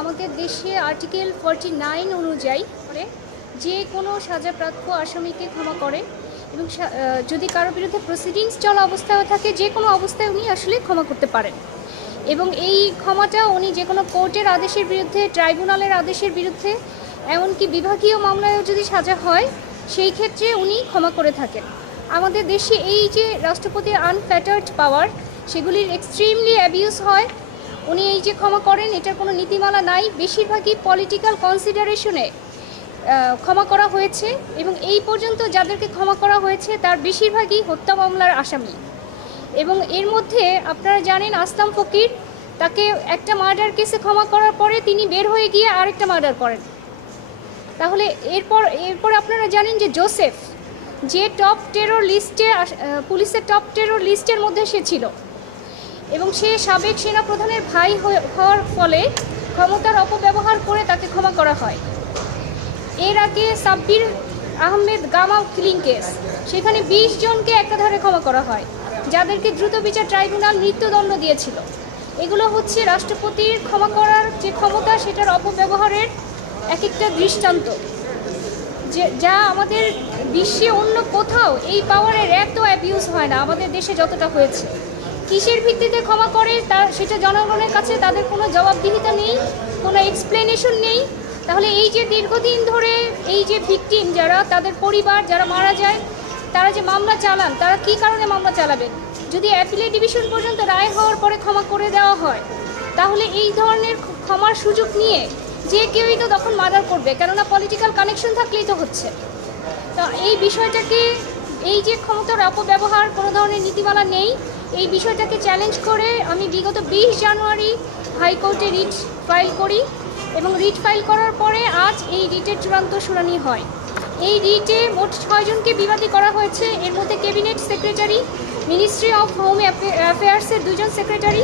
আমাদের দেশে article forty nine অনুযায়ী যে কোনো সাজাপ্রাপ্য আসামিকে ক্ষমা করে এবং যদি কারও বিরুদ্ধে প্রসিডিংস চলা অবস্থায় থাকে, যে কোনো অবস্থায় উনি আসলে ক্ষমা করতে পারেন। এবং এই ক্ষমাটা উনি যে কোনো কোর্টের আদেশের বিরুদ্ধে, ট্রাইব্যুনালের আদেশের বিরুদ্ধে, এমনকি বিভাগীয় মামলায়ও যদি সাজা হয়, সেই ক্ষেত্রে উনি ক্ষমা করে থাকেন। আমাদের দেশে এই যে রাষ্ট্রপতির আনফ্যাটার্ড পাওয়ার, সেগুলির এক্সট্রিমলি অ্যাবিউজ হয়। উনি এই যে ক্ষমা করেন, এটার কোনো নীতিমালা নাই। বেশিরভাগই পলিটিক্যাল কনসিডারেশনে ক্ষমা করা হয়েছে এবং এই পর্যন্ত যাদেরকে ক্ষমা করা হয়েছে, তার বেশিরভাগই হত্যা মামলার আসামি। এবং এর মধ্যে আপনারা জানেন আসলাম ফকির, তাকে একটা মার্ডার কেসে ক্ষমা করার পরে তিনি বের হয়ে গিয়ে আরেকটা মার্ডার করেন। তাহলে এরপর এরপর আপনারা জানেন যে জোসেফ, যে টপ টেরর লিস্টে পুলিশের টপ টেরর লিস্টের মধ্যে সে ছিল। এবং সে সাবেক সেনাপ্রধানের ভাই হওয়ার ফলে ক্ষমতার অপব্যবহার করে তাকে ক্ষমা করা হয়। এর আগে সাব্বির আহমেদ গামা কিলিং কেস। সেখানে বিশ জনকে একাধারে ক্ষমা করা হয়, যাদেরকে দ্রুত বিচার ট্রাইব্যুনাল মৃত্যুদণ্ড দিয়েছিল। এগুলো হচ্ছে রাষ্ট্রপতির ক্ষমা করার যে ক্ষমতা, সেটার অপব্যবহারের এক একটা দৃষ্টান্ত। যে, যা আমাদের বিশ্বে অন্য কোথাও এই পাওয়ারের এত অ্যাবিউজ হয় না, আমাদের দেশে যতটা হয়েছে। কিসের ভিত্তিতে ক্ষমা করে তার সেটা জনগণের কাছে তাদের কোনো জবাবদিহিতা নেই, কোনো এক্সপ্লেনেশন নেই। তাহলে এই যে দীর্ঘদিন ধরে এই যে ভিকটিম যারা, তাদের পরিবার যারা মারা যায়, তারা যে মামলা চালান, তারা কি কারণে মামলা চালাবেন যদি অ্যাপিলেট ডিভিশন পর্যন্ত রায় হওয়ার পরে ক্ষমা করে দেওয়া হয়, তাহলে এই ধরনের ক্ষমার সুযোগ নিয়ে যে কেউই তো তখন মার্ডার করবে, কেননা পলিটিক্যাল কানেকশন থাকলেই তো হচ্ছে। তো এই বিষয়টাকে, এই যে ক্ষমতার অপব্যবহার, কোনো ধরনের নীতিমালা নেই এই বিষয়টাকে চ্যালেঞ্জ করে আমি বিগত বিশ জানুয়ারি হাইকোর্টে রিট ফাইল করি এবং রিট ফাইল করার পরে আজ এই রিটের চূড়ান্ত শুনানি হয়। এই রিটে মোট ছয়জনকে বিবাদী করা হয়েছে। এর মধ্যে cabinet secretary ministry of home অ্যাফেয়ার্সের দুজন secretary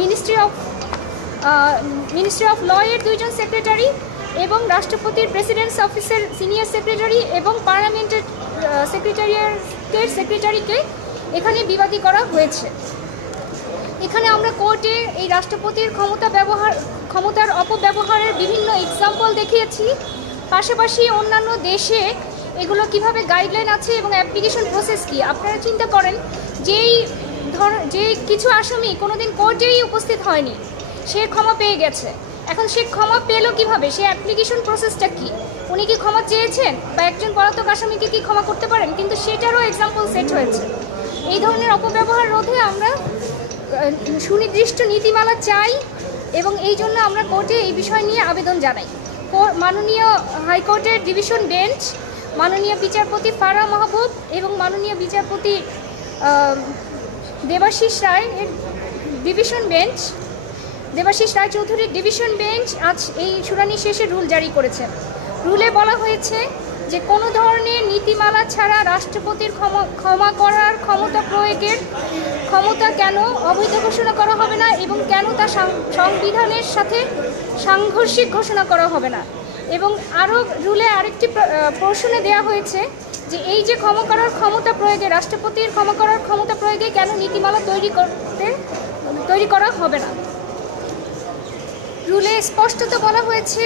ministry of ministry of law এর দুইজন সেক্রেটারি এবং রাষ্ট্রপতির প্রেসিডেন্টস অফিসের সিনিয়র সেক্রেটারি এবং পার্লামেন্টের সেক্রেটারিয়েটের সেক্রেটারিকে এখানে বিবাদী করা হয়েছে। এখানে আমরা কোর্টে এই রাষ্ট্রপতির ক্ষমতা ব্যবহার, ক্ষমতার অপব্যবহারের বিভিন্ন এক্সাম্পল দেখিয়েছি। পাশাপাশি অন্যান্য দেশে এগুলো কীভাবে গাইডলাইন আছে এবং অ্যাপ্লিকেশন প্রসেস কি, আপনারা চিন্তা করেন, যেই ধর যে কিছু আসামি কোনোদিন কোর্টেই উপস্থিত হয়নি, সে ক্ষমা পেয়ে গেছে। এখন সে ক্ষমা পেল কীভাবে? সে অ্যাপ্লিকেশন প্রসেসটা কি? উনি কি ক্ষমা চেয়েছেন? বা একজন পলাতক আসামিকে কি ক্ষমা করতে পারেন? কিন্তু সেটারও এক্সাম্পল সেট হয়েছে। এই ধরনের অপব্যবহার রোধে আমরা সুনির্দিষ্ট নীতিমালা চাই এবং এই জন্য আমরা কোর্টে এই বিষয় নিয়ে আবেদন জানাই। মাননীয় হাইকোর্টের ডিভিশন বেঞ্চ, মাননীয় বিচারপতি ফারা মাহবুব এবং মাননীয় বিচারপতি দেবাশিস রায় এর ডিভিশন বেঞ্চ, দেবাশিস রায়চৌধুরীর ডিভিশন বেঞ্চ আজ এই শুনানি শেষে রুল জারি করেছেন রুলে বলা হয়েছে যে কোনো ধরনের নীতিমালা ছাড়া রাষ্ট্রপতির ক্ষমা ক্ষমা করার ক্ষমতা প্রয়োগের ক্ষমতা কেন অবৈধ ঘোষণা করা হবে না এবং কেন তা সংবিধানের সাথে সাংঘর্ষিক ঘোষণা করা হবে না? এবং আরও রুলে আরেকটি প্রশ্নে দেওয়া হয়েছে যে এই যে ক্ষমা করার ক্ষমতা প্রয়োগে, রাষ্ট্রপতির ক্ষমা করার ক্ষমতা প্রয়োগে কেন নীতিমালা তৈরি করতে, তৈরি করা হবে না? রুলে স্পষ্টত বলা হয়েছে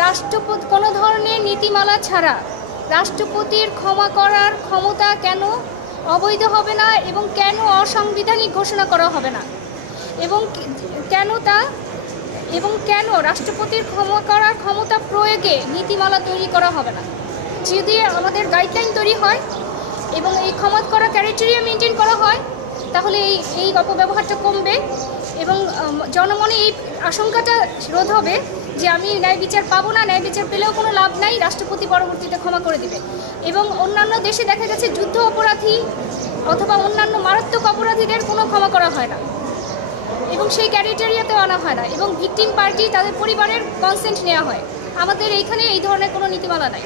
রাষ্ট্রপতি, কোনো ধরনের নীতিমালা ছাড়া রাষ্ট্রপতির ক্ষমা করার ক্ষমতা কেন অবৈধ হবে না এবং কেন অসাংবিধানিক ঘোষণা করা হবে না? এবং কেন তা, এবং কেন রাষ্ট্রপতির ক্ষমা করার ক্ষমতা প্রয়োগে নীতিমালা তৈরি করা হবে না? যদি আমাদের গাইডলাইন তৈরি হয় এবং এই ক্ষমা করা ক্যারিটেরিয়া মেনটেন করা হয়, তাহলে এই এই অপব্যবহারটা কমবে এবং জনমনে এই আশঙ্কাটা রোধ হবে। যে আমি ন্যায় বিচার পাবো না, ন্যায় বিচার পেলেও কোনো লাভ নাই, রাষ্ট্রপতি পরবর্তীতে ক্ষমা করে দিবে। এবং অন্যান্য দেশে দেখা গেছে যুদ্ধ অপরাধী অথবা অন্যান্য মারাত্মক অপরাধীদের কোনো ক্ষমা করা হয় না। এবং সেই ক্যারিটেরিয়াতেও আনা হয় না। এবং ভিকটিম পার্টি তাদের পরিবারের কনসেন্ট নেওয়া হয়। আমাদের এইখানে এই ধরনের কোনো নীতিমালা নাই।